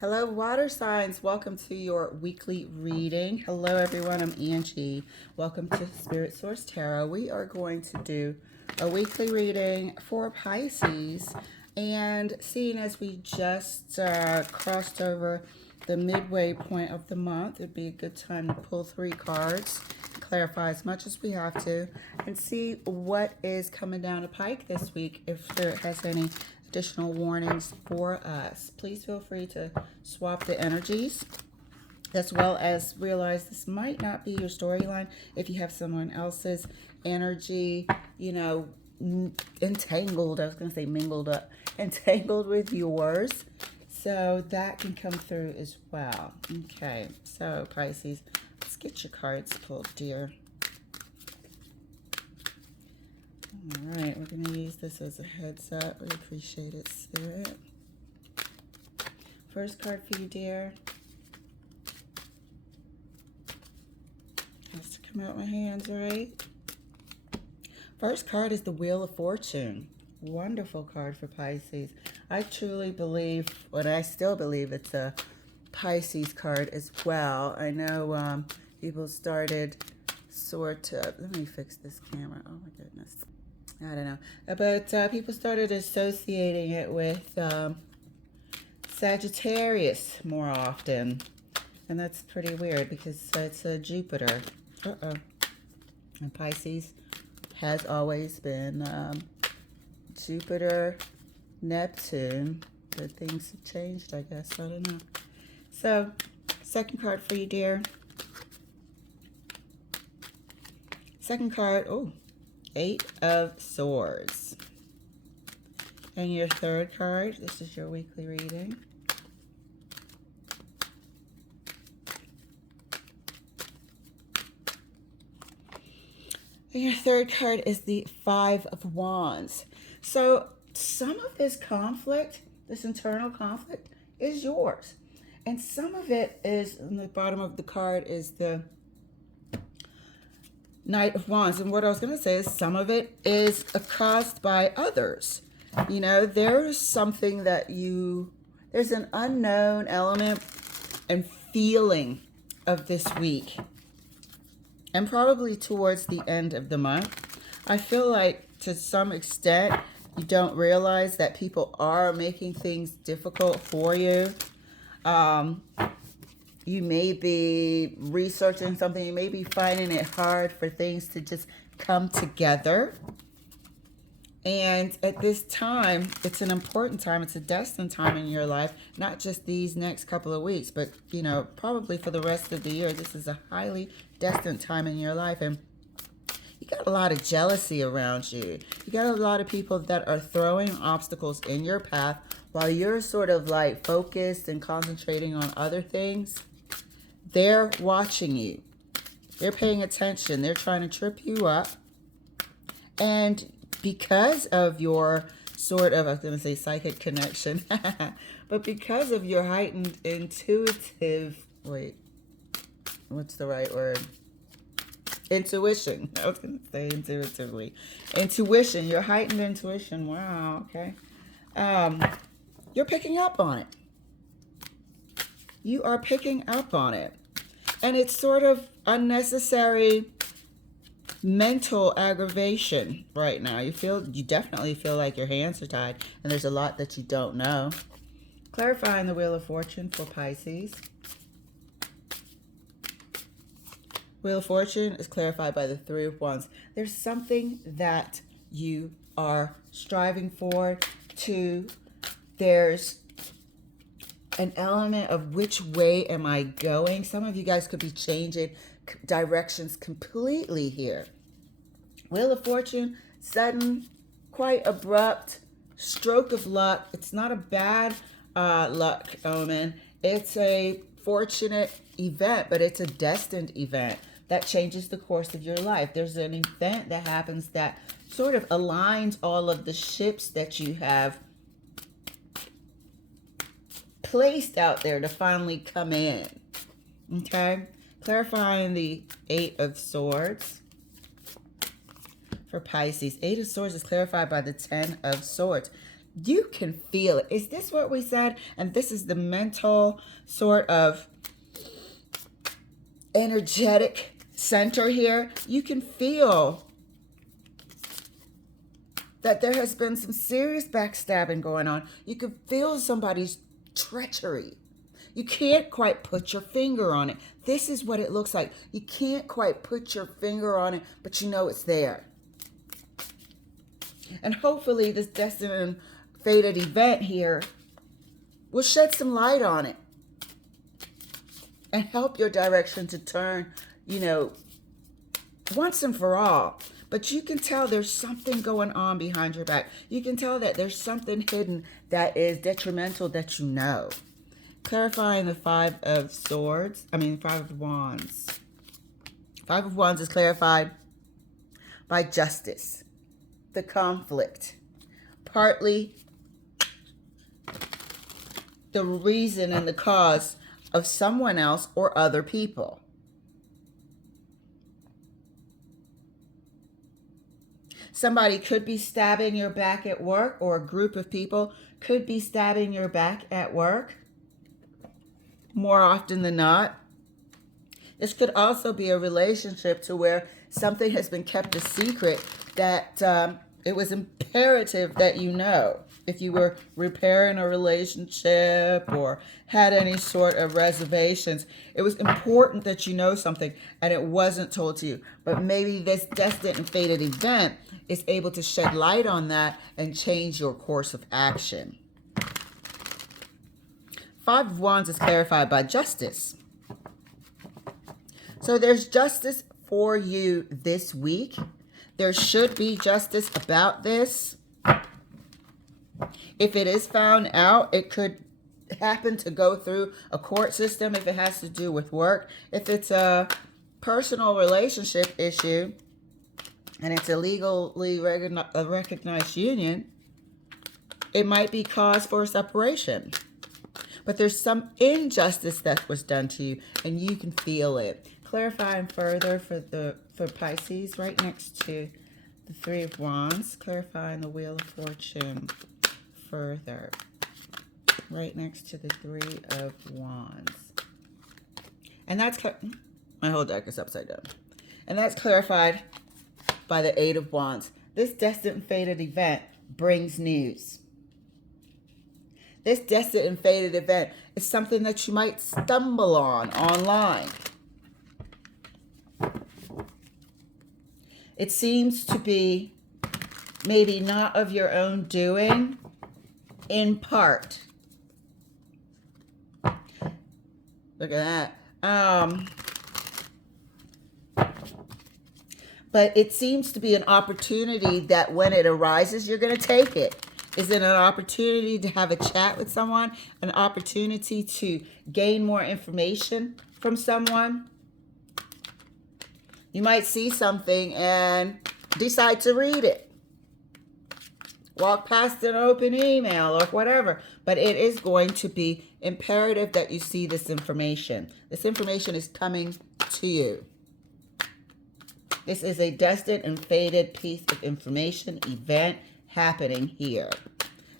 Hello, water signs. Welcome to your weekly reading. Hello, everyone. I'm Angie. Welcome to Spirit Source Tarot. We are going to do a weekly reading for Pisces. And seeing as we just crossed over the midway point of the month, it'd be a good time to pull 3 cards, clarify as much as we have to, and see what is coming down the pike this week, if there has any additional warnings for us. Please feel free to swap the energies, as well as realize this might not be your storyline if you have someone else's energy, entangled. I was going to say mingled up, entangled with yours. So that can come through as well. Okay, so Pisces, let's get your cards pulled, dear. All right, we're going to use this as a heads up. We appreciate it, Spirit. First card for you, dear. Has to come out my hands, right? First card is the Wheel of Fortune. Wonderful card for Pisces. I truly believe, and I still believe, it's a Pisces card as well. I know people started sort of, let me fix this camera. Oh my goodness. I don't know. But people started associating it with Sagittarius more often. And that's pretty weird because it's a Jupiter. And Pisces has always been Jupiter, Neptune. But things have changed, I guess. I don't know. So, second card for you, dear. Second card, 8 of Swords. And your third card, this is your weekly reading. And your third card is the 5 of Wands. So some of this conflict, this internal conflict, is yours. And some of it is, on the bottom of the card, is the Knight of Wands. And what I was going to say is some of it is caused by others. You know, there's something that there's an unknown element and feeling of this week. And probably towards the end of the month. I feel like to some extent you don't realize that people are making things difficult for you. You may be researching something. You may be finding it hard for things to just come together. And at this time, it's an important time. It's a destined time in your life. Not just these next couple of weeks, but, probably for the rest of the year. This is a highly destined time in your life. And you got a lot of jealousy around you. You got a lot of people that are throwing obstacles in your path while you're sort of like focused and concentrating on other things. They're watching you. They're paying attention. They're trying to trip you up. And because of your sort of, I was going to say psychic connection, but because of your heightened intuitive, what's the right word? Intuition. I was going to say intuitively. Intuition, your heightened intuition. Wow, okay. You're picking up on it. You are picking up on it. And it's sort of unnecessary mental aggravation right now. You definitely feel like your hands are tied, and there's a lot that you don't know. Clarifying the Wheel of Fortune for Pisces. Wheel of Fortune is clarified by the 3 of Wands. There's something that you are striving for. There's an element of which way am I going? Some of you guys could be changing directions completely here. Wheel of Fortune, sudden, quite abrupt stroke of luck. It's not a bad luck omen. It's a fortunate event, but it's a destined event that changes the course of your life. There's an event that happens that sort of aligns all of the ships that you have placed out there to finally come in. Okay? Clarifying the 8 of Swords for Pisces. 8 of Swords is clarified by the 10 of Swords. You can feel it. Is this what we said? And this is the mental sort of energetic center here. You can feel that there has been some serious backstabbing going on. You can feel somebody's treachery. You can't quite put your finger on it. This is what it looks like. You can't quite put your finger on it, but you know it's there. And hopefully this destined and fated event here will shed some light on it and help your direction to turn, once and for all. But you can tell there's something going on behind your back. You can tell that there's something hidden that is detrimental that you know. Clarifying the Five of Wands. Five of Wands is clarified by justice, the conflict, partly the reason and the cause of someone else or other people. Somebody could be stabbing your back at work, or a group of people could be stabbing your back at work. More often than not. This could also be a relationship to where something has been kept a secret that it was imperative that you know. If you were repairing a relationship or had any sort of reservations, it was important that you know something and it wasn't told to you. But maybe this destined and fated event is able to shed light on that and change your course of action. Five of Wands is clarified by justice. So there's justice for you this week. There should be justice about this. If it is found out, it could happen to go through a court system if it has to do with work. If it's a personal relationship issue and it's a legally recognized union, it might be cause for separation. But there's some injustice that was done to you, and you can feel it. Clarifying further for Pisces, right next to the Three of Wands. Clarifying the Wheel of Fortune further, right next to the Three of Wands. And that's, my whole deck is upside down. And that's clarified by the Eight of Wands. This destined and fated event brings news. This destined and fated event is something that you might stumble on online. It seems to be maybe not of your own doing, in part. Look at that. But it seems to be an opportunity that when it arises, you're going to take it. Is it an opportunity to have a chat with someone? An opportunity to gain more information from someone? You might see something and decide to read it. Walk past an open email or whatever. But it is going to be imperative that you see this information. This information is coming to you. This is a destined and fated piece of information, event happening here.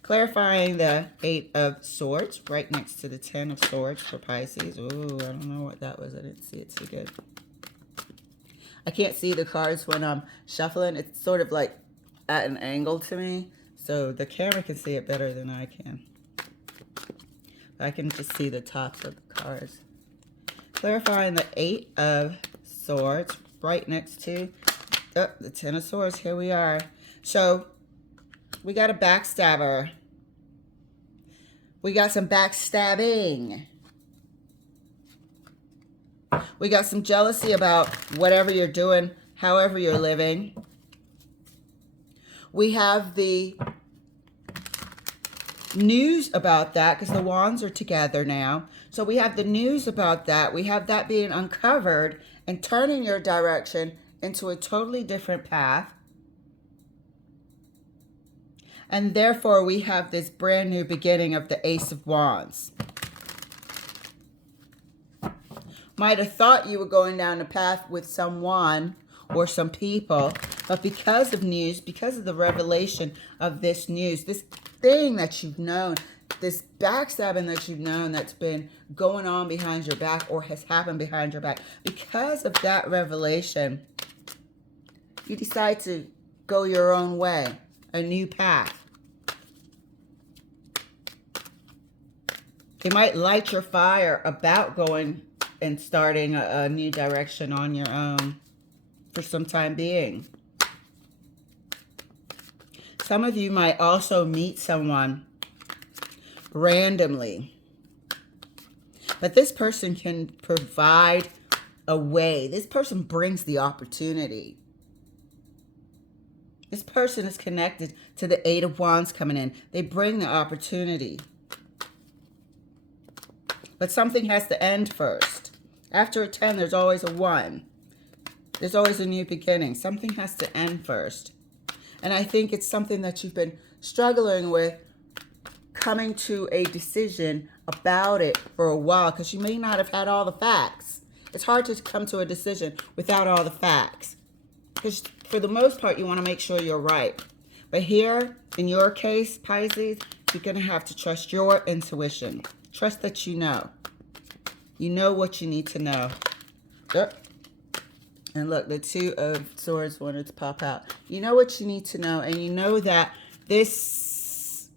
Clarifying the Eight of Swords right next to the Ten of Swords for Pisces. Ooh, I don't know what that was. I didn't see it too good. I can't see the cards when I'm shuffling. It's sort of like at an angle to me. So the camera can see it better than I can. I can just see the tops of the cards. Clarifying the Eight of Swords right next to the Ten of Swords. Here we are. So we got a backstabber. We got some backstabbing. We got some jealousy about whatever you're doing, however you're living. We have the news about that because the wands are together now. So we have the news about that. We have that being uncovered and turning your direction into a totally different path. And therefore, we have this brand new beginning of the Ace of Wands. Might have thought you were going down a path with someone or some people, but because of news, because of the revelation of this news, this thing that you've known, this backstabbing that you've known that's been going on behind your back or has happened behind your back, because of that revelation, you decide to go your own way, a new path. They might light your fire about going and starting a new direction on your own for some time being. Some of you might also meet someone randomly, but this person can provide a way. This person brings the opportunity. This person is connected to the Eight of Wands coming in. They bring the opportunity. But something has to end first. After a 10, there's always a 1. There's always a new beginning. Something has to end first. And I think it's something that you've been struggling with, coming to a decision about it for a while, because you may not have had all the facts. It's hard to come to a decision without all the facts, because for the most part, you want to make sure you're right. But here, in your case, Pisces, you're going to have to trust your intuition. Trust that you know. You know what you need to know. And look, the Two of Swords wanted to pop out. You know what you need to know. And you know that this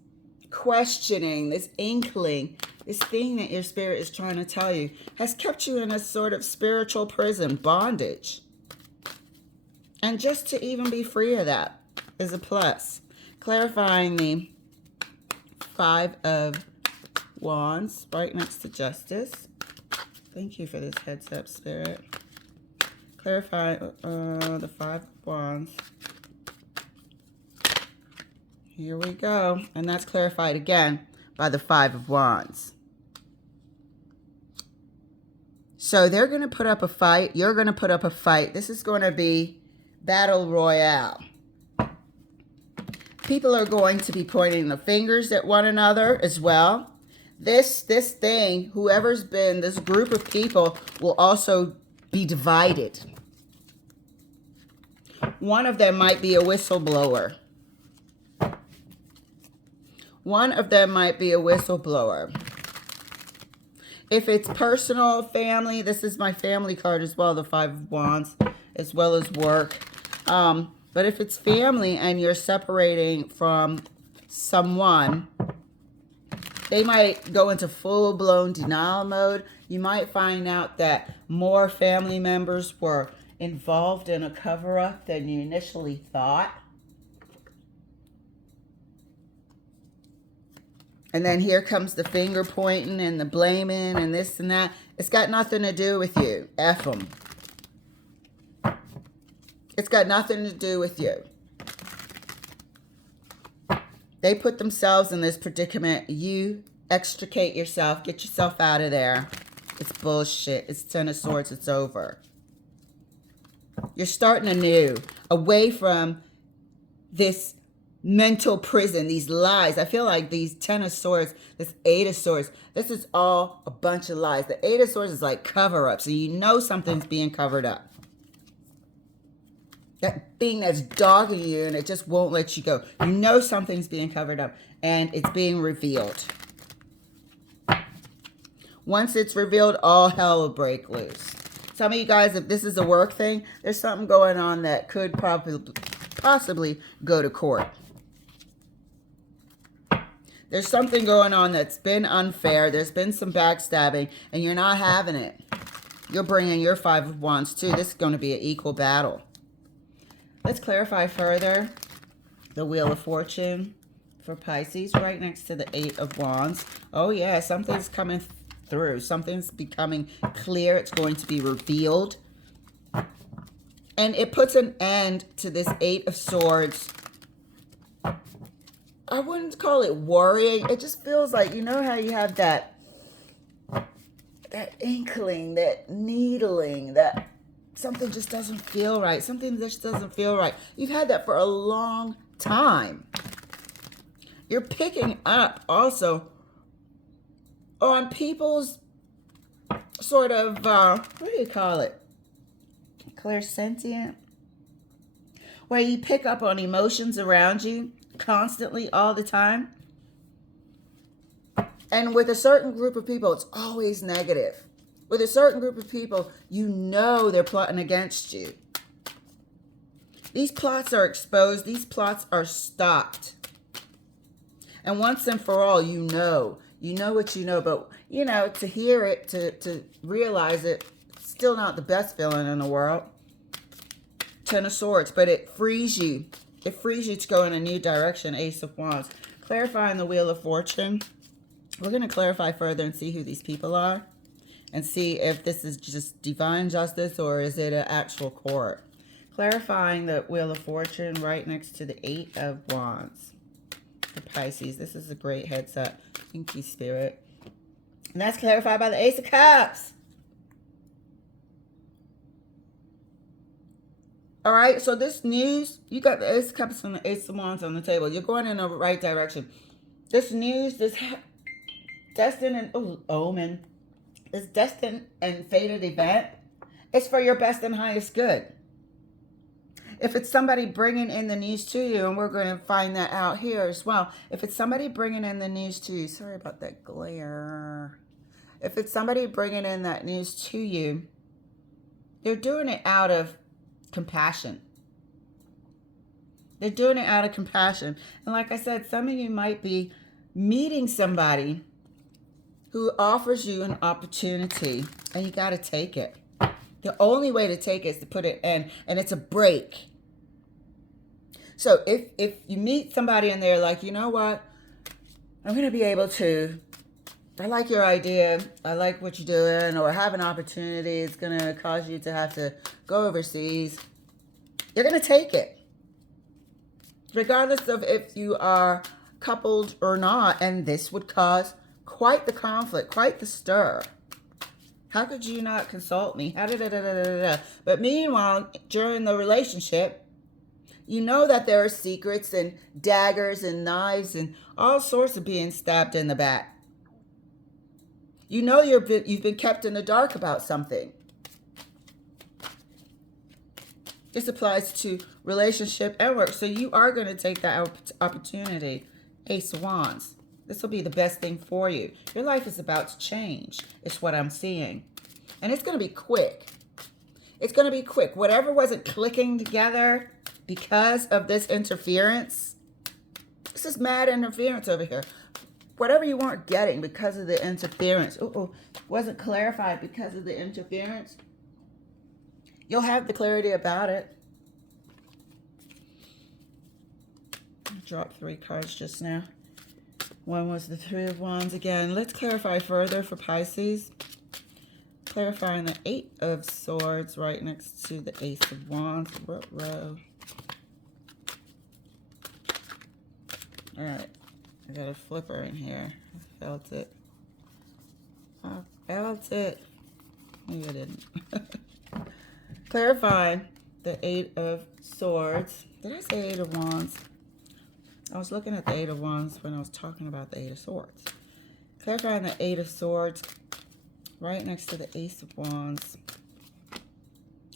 questioning, this inkling, this thing that your spirit is trying to tell you has kept you in a sort of spiritual prison, bondage. And just to even be free of that is a plus. Clarifying the Five of Wands right next to Justice. Thank you for this heads up, Spirit. Clarify the Five of Wands. Here we go. And that's clarified again by the Five of Wands. So they're going to put up a fight. You're going to put up a fight. This is going to be battle royale. People are going to be pointing the fingers at one another as well. This thing, whoever's been, this group of people will also be divided. One of them might be a whistleblower. One of them might be a whistleblower. If it's personal, family, this is my family card as well, the Five of Wands, as well as work. But if it's family and you're separating from someone, they might go into full-blown denial mode. You might find out that more family members were involved in a cover-up than you initially thought. And then here comes the finger pointing and the blaming and this and that. It's got nothing to do with you. F them. It's got nothing to do with you. They put themselves in this predicament. You extricate yourself. Get yourself out of there. It's bullshit. It's Ten of Swords. It's over. You're starting anew. Away from this mental prison, these lies. I feel like these Ten of Swords, this Eight of Swords, this is all a bunch of lies. The Eight of Swords is like cover-up. So you know something's being covered up. That thing that's dogging you and it just won't let you go. You know something's being covered up and it's being revealed. Once it's revealed, all hell will break loose. Some of you guys, if this is a work thing, there's something going on that could possibly go to court. There's something going on that's been unfair. There's been some backstabbing and you're not having it. You're bringing your Five of Wands too. This is going to be an equal battle. Let's clarify further the Wheel of Fortune for Pisces right next to the Eight of Wands. Oh yeah, something's coming through. Something's becoming clear. It's going to be revealed. And it puts an end to this Eight of Swords. I wouldn't call it worrying. It just feels like, you know how you have that inkling, that needling, that something just doesn't feel right. Something just doesn't feel right. You've had that for a long time. You're picking up also on people's sort of, what do you call it? Clairsentient? Where you pick up on emotions around you constantly all the time. And with a certain group of people, it's always negative. With a certain group of people, you know they're plotting against you. These plots are exposed. These plots are stopped. And once and for all, you know what you know. But, to hear it, to realize it, it's still not the best feeling in the world. Ten of Swords, but it frees you. It frees you to go in a new direction. Ace of Wands. Clarifying the Wheel of Fortune. We're going to clarify further and see who these people are. And see if this is just divine justice or is it an actual court. Clarifying the Wheel of Fortune right next to the Eight of Wands. For Pisces. This is a great heads up. Thank you, Spirit. And that's clarified by the Ace of Cups. All right, so this news, you got the Ace of Cups and the Ace of Wands on the table. You're going in the right direction. This news, this destined and omen, this destined and fated event is for your best and highest good. If it's somebody bringing in the news to you, and we're going to find that out here as well. If it's somebody bringing in the news to you, sorry about that glare. If it's somebody bringing in that news to you, they're doing it out of compassion. They're doing it out of compassion. And like I said, some of you might be meeting somebody who offers you an opportunity, and you got to take it. The only way to take it is to put it in, and it's a break. So if you meet somebody and they're like, you know what, I'm going to be able to, I like your idea, I like what you're doing, or have an opportunity, it's going to cause you to have to go overseas, you're going to take it. Regardless of if you are coupled or not, and this would cause quite the conflict, quite the stir. How could you not consult me? But meanwhile, during the relationship, you know that there are secrets and daggers and knives and all sorts of being stabbed in the back. You know you've been kept in the dark about something. This applies to relationship and work. So you are going to take that opportunity. Ace of Wands. This will be the best thing for you. Your life is about to change. It's what I'm seeing. And it's going to be quick. It's going to be quick. Whatever wasn't clicking together because of this interference. This is mad interference over here. Whatever you weren't getting because of the interference. Wasn't clarified because of the interference. You'll have the clarity about it. I dropped 3 cards just now. One was the Three of Wands again. Let's clarify further for Pisces. Clarifying the 8 of Swords right next to the Ace of Wands. Row. All right. I got a flipper in here. I felt it. Maybe I didn't. Clarifying the 8 of Swords. Did I say 8 of Wands? I was looking at the 8 of Wands when I was talking about the 8 of Swords. Clarifying the 8 of Swords right next to the Ace of Wands.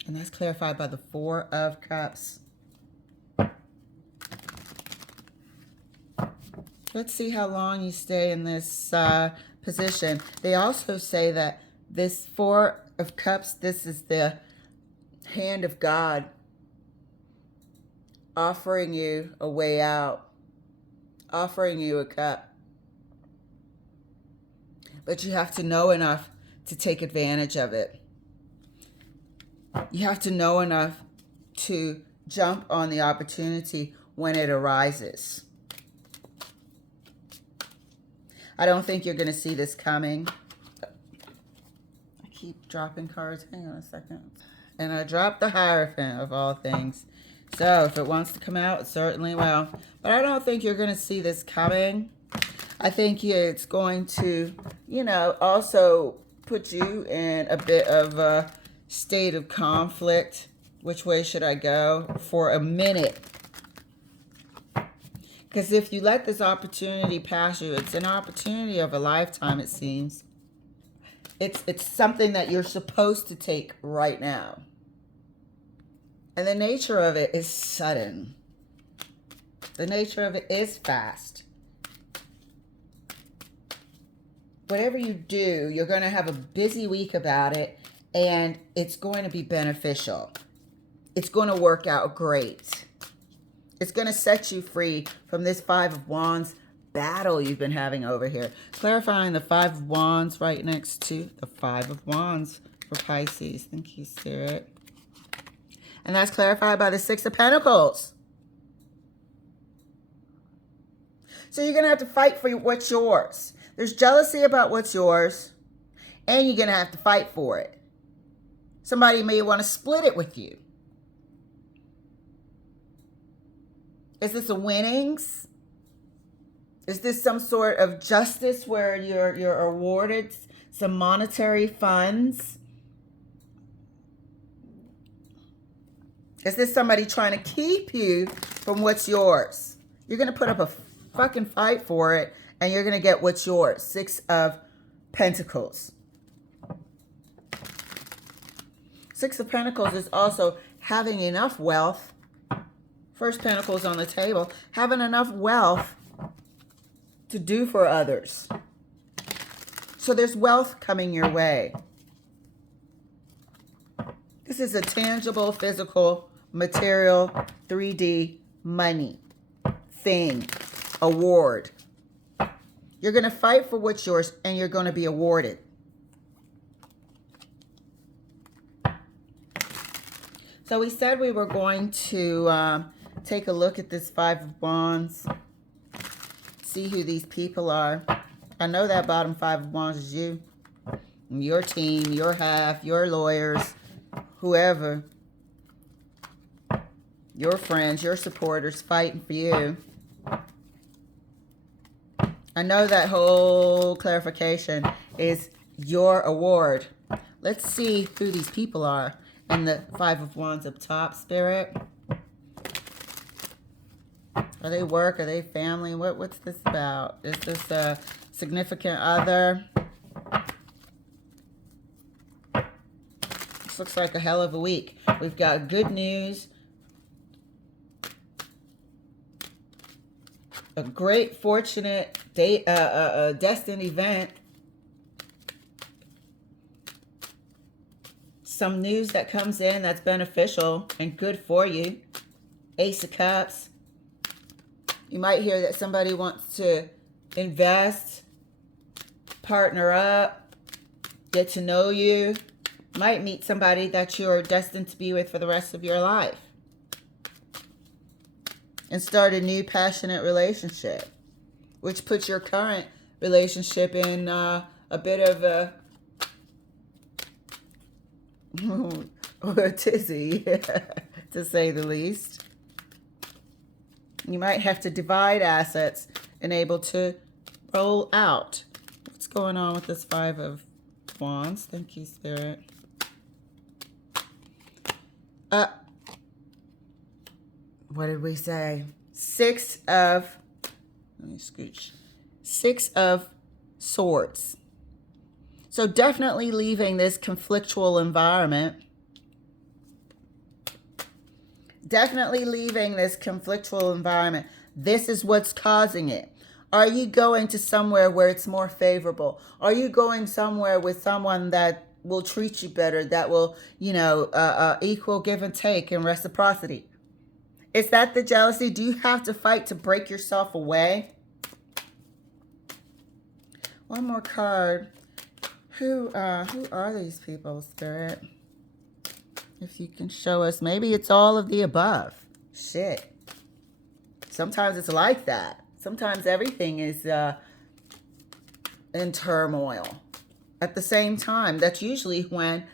And that's clarified by the 4 of Cups. Let's see how long you stay in this position. They also say that this 4 of Cups, this is the hand of God offering you a way out, offering you a cup. But you have to know enough to take advantage of it. You have to know enough to jump on the opportunity when it arises. I don't think you're going to see this coming. I keep dropping cards. Hang on a second. And I dropped the Hierophant of all things. So if it wants to come out, it certainly will. But I don't think you're going to see this coming. I think it's going to, also put you in a bit of a state of conflict. Which way should I go? For a minute. Because if you let this opportunity pass you, it's an opportunity of a lifetime, it seems. It's something that you're supposed to take right now. And the nature of it is sudden. The nature of it is fast. whatever you do, you're going to have a busy week about it, and it's going to be beneficial. It's going to work out great. It's going to set you free from this Five of Wands battle you've been having over here. Clarifying the Five of Wands right next to the Five of Wands for Pisces. Thank you, Spirit. And that's clarified by the Six of Pentacles. So you're going to have to fight for what's yours. There's jealousy about what's yours, and you're going to have to fight for it. Somebody may want to split it with you. Is this a winnings? Is this some sort of justice where you're awarded some monetary funds? Is this somebody trying to keep you from what's yours? You're going to put up a fucking fight for it, and you're going to get what's yours. Six of Pentacles. Six of Pentacles is also having enough wealth. First Pentacles on the table. Having enough wealth to do for others. So there's wealth coming your way. This is a tangible, physical, material, 3D money thing, award. You're going to fight for what's yours, and you're going to be awarded. So we said we were going to take a look at this Five of Wands, see who these people are. I know that bottom Five of Wands is you, your team, your half, your lawyers, whoever, your friends, your supporters fighting for you. I know that whole clarification is your award. Let's see who these people are. And the Five of Wands up top, Spirit. Are they work? Are they family? What's this about? Is this a significant other? This looks like a hell of a week. We've got good news. A great, fortunate, destined event. Some news that comes in that's beneficial and good for you. Ace of Cups. You might hear that somebody wants to invest, partner up, get to know you. Might meet somebody that you're destined to be with for the rest of your life. And start a new passionate relationship, which puts your current relationship in a bit of a tizzy, to say the least. You might have to divide assets and able to roll out. What's going on with this Five of Wands? Thank you, Spirit. What did we say? Six of Swords. So definitely leaving this conflictual environment. Definitely leaving this conflictual environment. This is what's causing it. Are you going to somewhere where it's more favorable? Are you going somewhere with someone that will treat you better, that will, equal give and take and reciprocity? Is that the jealousy? Do you have to fight to break yourself away? One more card. Who are these people, Spirit? If you can show us. Maybe it's all of the above. Shit. Sometimes it's like that. Sometimes everything is in turmoil. At the same time, that's usually when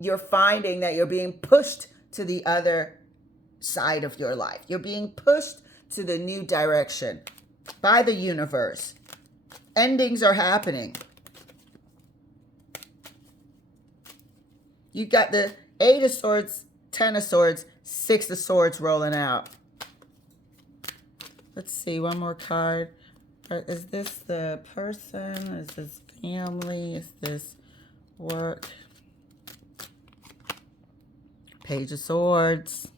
you're finding that you're being pushed to the other side of your life. You're being pushed to the new direction by the universe. Endings are happening. You got the Eight of Swords, Ten of Swords, Six of Swords rolling out. Let's see, one more card. Is this the person? Is this family? Is this work? Page of Swords.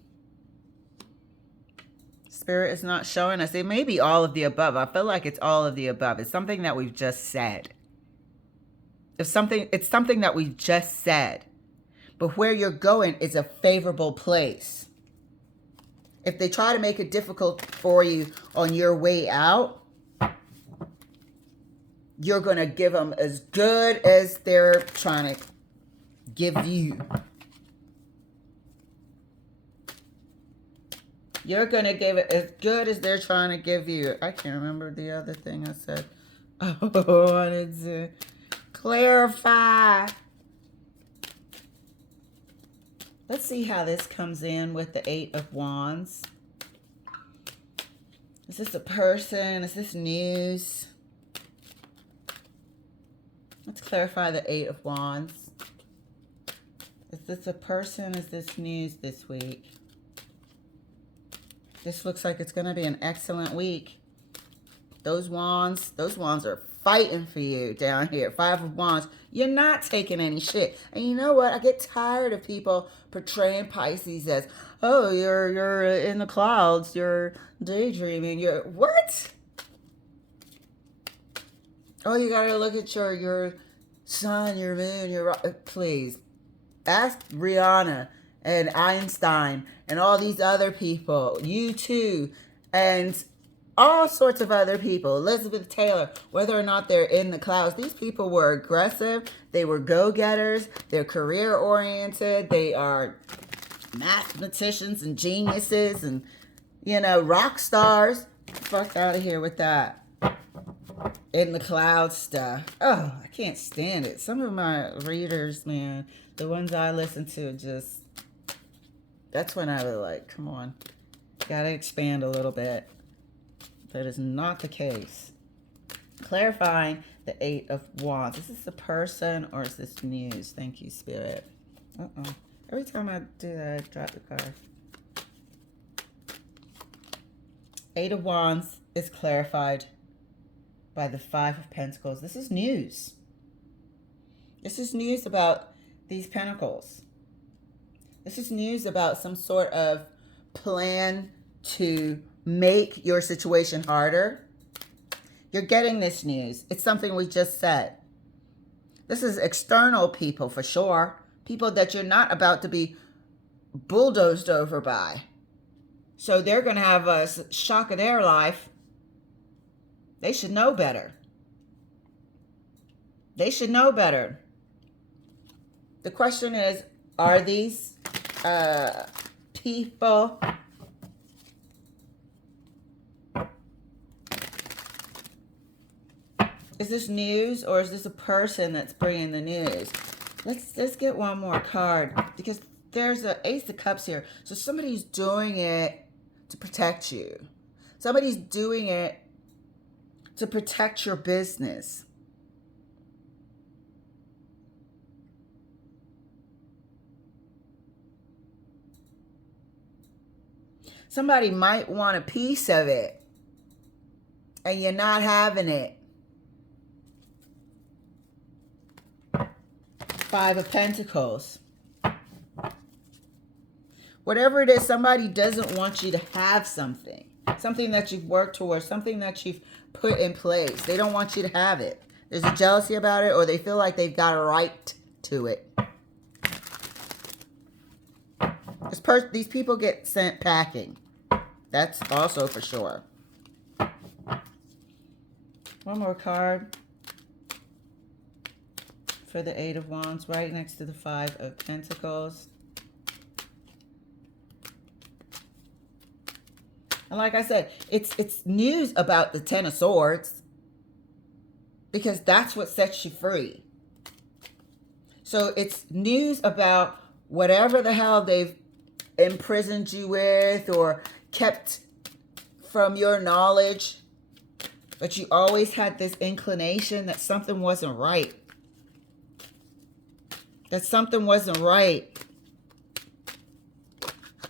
Spirit is not showing us. It may be all of the above. I feel like it's all of the above. It's something that we've just said. It's something that we just said. But where you're going is a favorable place. If they try to make it difficult for you on your way out, you're going to give them as good as they're trying to give you. You're going to give it as good as they're trying to give you. I can't remember the other thing I said. Oh, I wanted to clarify. Let's see how this comes in with the Eight of Wands. Is this a person? Is this news? Let's clarify the Eight of Wands. Is this a person? Is this news this week? This looks like it's going to be an excellent week. Those wands are fighting for you down here. Five of Wands. You're not taking any shit. And you know what? I get tired of people portraying Pisces as, oh, you're in the clouds. You're daydreaming. You're what? Oh, you got to look at your sun, your moon, your... Please. Ask Rihanna and Einstein and all these other people. You too. And all sorts of other people. Elizabeth Taylor, whether or not they're in the clouds. These people were aggressive. They were go-getters. They're career-oriented. They are mathematicians and geniuses and, rock stars. Fuck out of here with that. In the cloud stuff. Oh, I can't stand it. Some of my readers, man, the ones I listen to, just, that's when I was like, come on, gotta expand a little bit. That is not the case. Clarifying the Eight of Wands. Is this a person or is this news? Thank you, Spirit. Every time I do that, I drop the card. Eight of Wands is clarified by the Five of Pentacles. This is news. This is news about these pentacles. This is news about some sort of plan to make your situation harder. You're getting this news. It's something we just said. This is external people for sure. People that you're not about to be bulldozed over by. So they're going to have a shock of their life. They should know better. They should know better. The question is, are these people is this news or is this a person that's bringing the news? Let's get one more card because there's an Ace of Cups here. So somebody's doing it to protect you. Somebody's doing it to protect your business. Somebody might want a piece of it and you're not having it. Five of Pentacles. Whatever it is, somebody doesn't want you to have something. Something that you've worked towards, something that you've put in place. They don't want you to have it. There's a jealousy about it, or they feel like they've got a right to it. These people get sent packing. That's also for sure. One more card for the Eight of Wands, right next to the Five of Pentacles. And like I said, it's news about the Ten of Swords because that's what sets you free. So it's news about whatever the hell they've imprisoned you with or kept from your knowledge, but you always had this inclination that something wasn't right. That something wasn't right.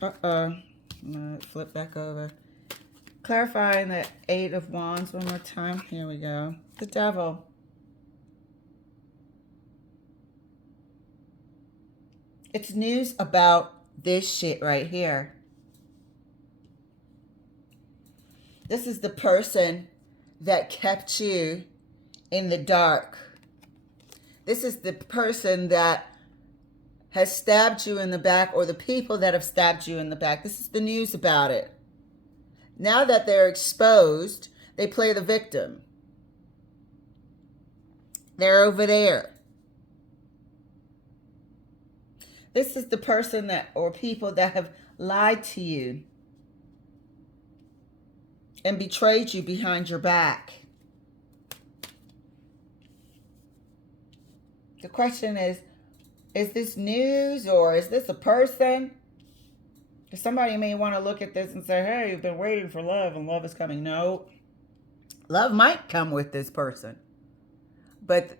I'm gonna flip back over. Clarifying the Eight of Wands one more time. Here we go. The Devil. It's news about this shit right here. This is the person that kept you in the dark. This is the person that has stabbed you in the back, or the people that have stabbed you in the back. This is the news about it. Now that they're exposed, they play the victim. They're over there. This is the person that, or people that have lied to you and betrayed you behind your back. The question is this news or is this a person? Somebody may want to look at this and say, hey, you've been waiting for love and love is coming. No. Love might come with this person. But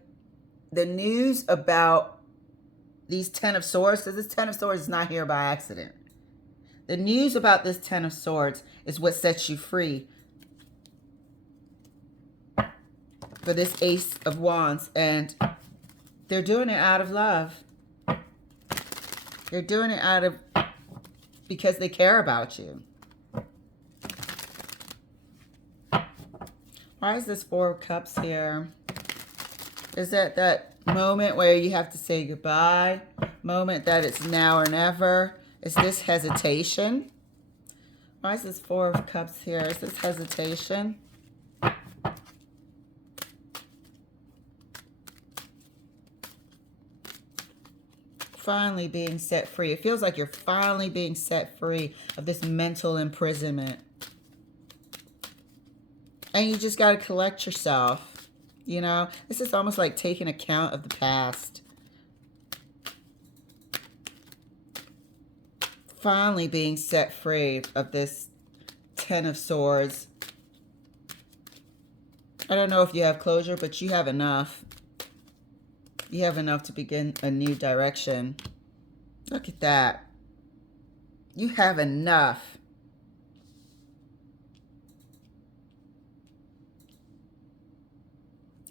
the news about these 10 of Swords, because this 10 of Swords is not here by accident. The news about this 10 of Swords is what sets you free for this Ace of Wands. And they're doing it out of love. They're doing it out of because they care about you. Why is this Four of Cups here? Is that moment where you have to say goodbye? Moment that it's now or never? Is this hesitation? Why is this Four of Cups here? Is this hesitation? Finally being set free. It feels like you're finally being set free of this mental imprisonment. And you just got to collect yourself. You know, this is almost like taking account of the past. Finally being set free of this 10 of Swords. I don't know if you have closure, but you have enough. You have enough to begin a new direction. Look at that. You have enough.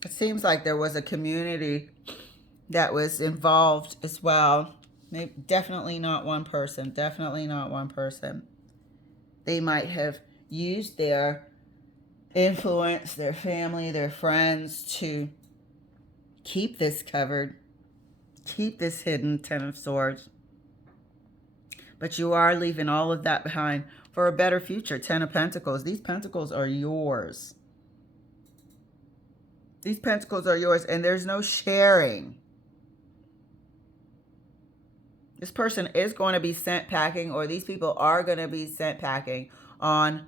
It seems like there was a community that was involved as well. Maybe, definitely not one person. Definitely not one person. They might have used their influence, their family, their friends to keep this covered. Keep this hidden 10 of Swords. But you are leaving all of that behind for a better future. 10 of Pentacles. These pentacles are yours. These pentacles are yours, and there's no sharing. This person is going to be sent packing, or these people are going to be sent packing on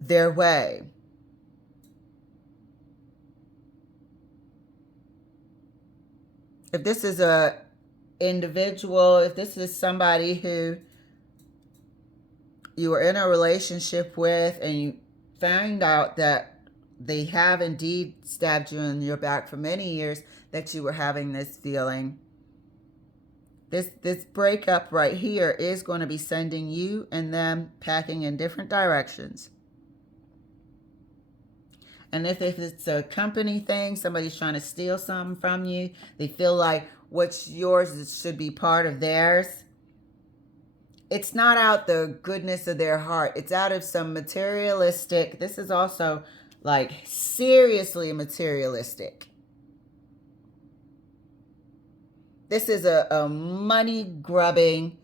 their way. If this is a individual, if this is somebody who you were in a relationship with and you found out that they have indeed stabbed you in your back for many years, that you were having this feeling. This breakup right here is going to be sending you and them packing in different directions. And if it's a company thing, somebody's trying to steal something from you, they feel like what's yours should be part of theirs. It's not out the goodness of their heart. It's out of some materialistic. This is also like seriously materialistic. This is a money grubbing.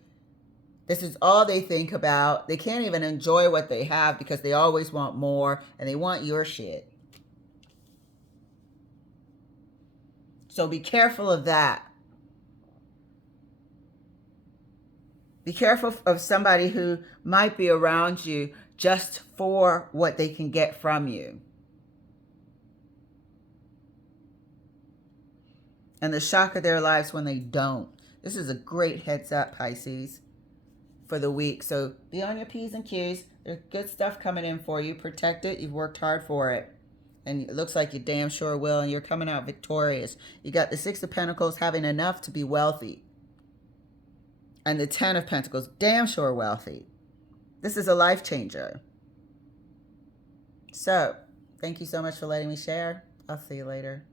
This is all they think about. They can't even enjoy what they have because they always want more and they want your shit. So be careful of that. Be careful of somebody who might be around you just for what they can get from you. And the shock of their lives when they don't. This is a great heads up, Pisces, for the week. So be on your P's and Q's. There's good stuff coming in for you. Protect it. You've worked hard for it. And it looks like you damn sure will. And you're coming out victorious. You got the 6 of Pentacles having enough to be wealthy. And the 10 of Pentacles, damn sure wealthy. This is a life changer. So, thank you so much for letting me share. I'll see you later.